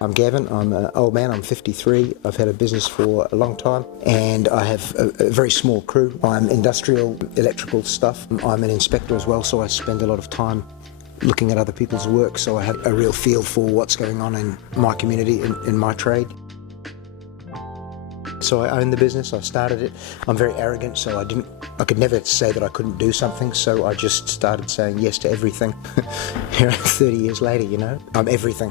I'm Gavin, I'm an old man, I'm 53, I've had a business for a long time and I have a very small crew. I'm industrial, electrical stuff. I'm an inspector as well, so I spend a lot of time looking at other people's work, so I have a real feel for what's going on in my community, in my trade. So I own the business, I started it. I'm very arrogant, so I could never say that I couldn't do something, so I just started saying yes to everything. Here, 30 years later, I'm everything,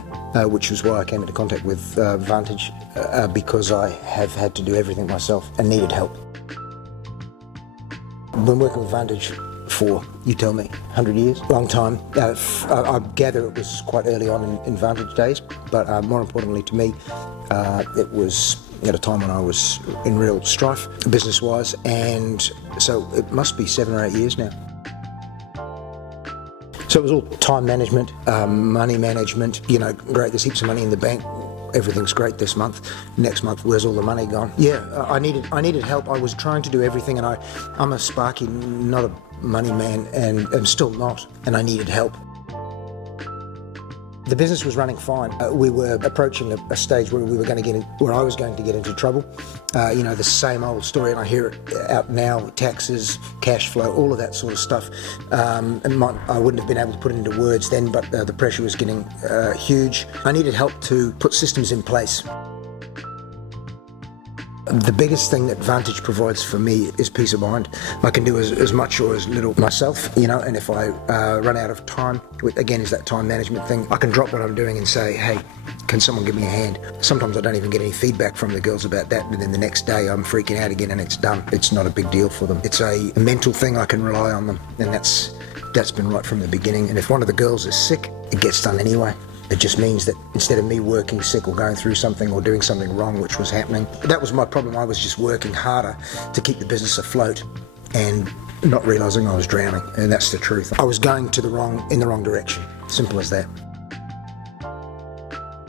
which was why I came into contact with Vantage, because I have had to do everything myself and needed help. I've been working with Vantage for, you tell me, 100 years? Long time. I gather it was quite early on in Vantage days, but more importantly to me, it was at a time when I was in real strife, business-wise, and so it must be 7 or 8 years now. So it was all time management, money management, great, there's heaps of money in the bank, everything's great this month, next month, where's all the money gone? Yeah, I needed help. I was trying to do everything, and I'm a Sparky, not a money man, and I'm still not, and I needed help. The business was running fine. We were approaching a stage where I was going to get into trouble. The same old story, and I hear it out now, taxes, cash flow, all of that sort of stuff. I wouldn't have been able to put it into words then, but the pressure was getting huge. I needed help to put systems in place. The biggest thing that Vantage provides for me is peace of mind. I can do as much or as little myself, and if I run out of time, which again is that time management thing, I can drop what I'm doing and say, hey, can someone give me a hand? Sometimes I don't even get any feedback from the girls about that, but then the next day I'm freaking out again and it's done. It's not a big deal for them. It's a mental thing, I can rely on them, and that's been right from the beginning. And if one of the girls is sick, it gets done anyway. It just means that instead of me working sick or going through something or doing something wrong, which was happening, that was my problem. I was just working harder to keep the business afloat and not realising I was drowning, and that's the truth. I was going in the wrong direction. Simple as that.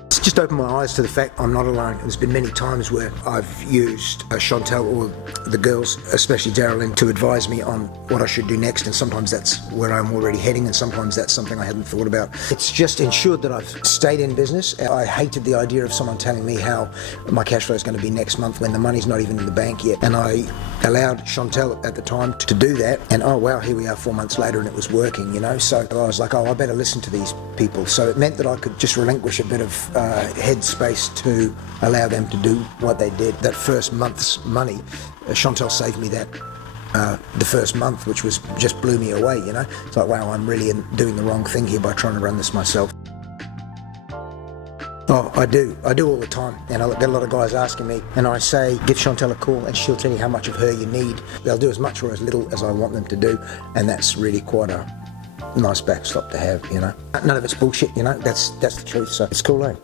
It's just opened my eyes to the fact I'm not alone. There's been many times where I've used Chantel or the girls, especially Darylyn, to advise me on what I should do next, and sometimes that's where I'm already heading, and sometimes that's something I hadn't thought about. It's just ensured that I've stayed in business. I hated the idea of someone telling me how my cash flow is going to be next month when the money's not even in the bank yet, and I allowed Chantel at the time to do that, and oh wow, here we are 4 months later and it was working, so I was like, oh, I better listen to these people. So it meant that I could just relinquish a bit of headspace to allow them to do what they did. That first month's money, Chantel saved me that the first month, which just blew me away. It's like, wow, I'm really doing the wrong thing here by trying to run this myself. Oh, I do all the time, and I get a lot of guys asking me, and I say, give Chantel a call and she'll tell you how much of her you need. They'll do as much or as little as I want them to do, and that's really quite a nice backstop to have. None of it's bullshit, that's the truth, so it's cool, eh?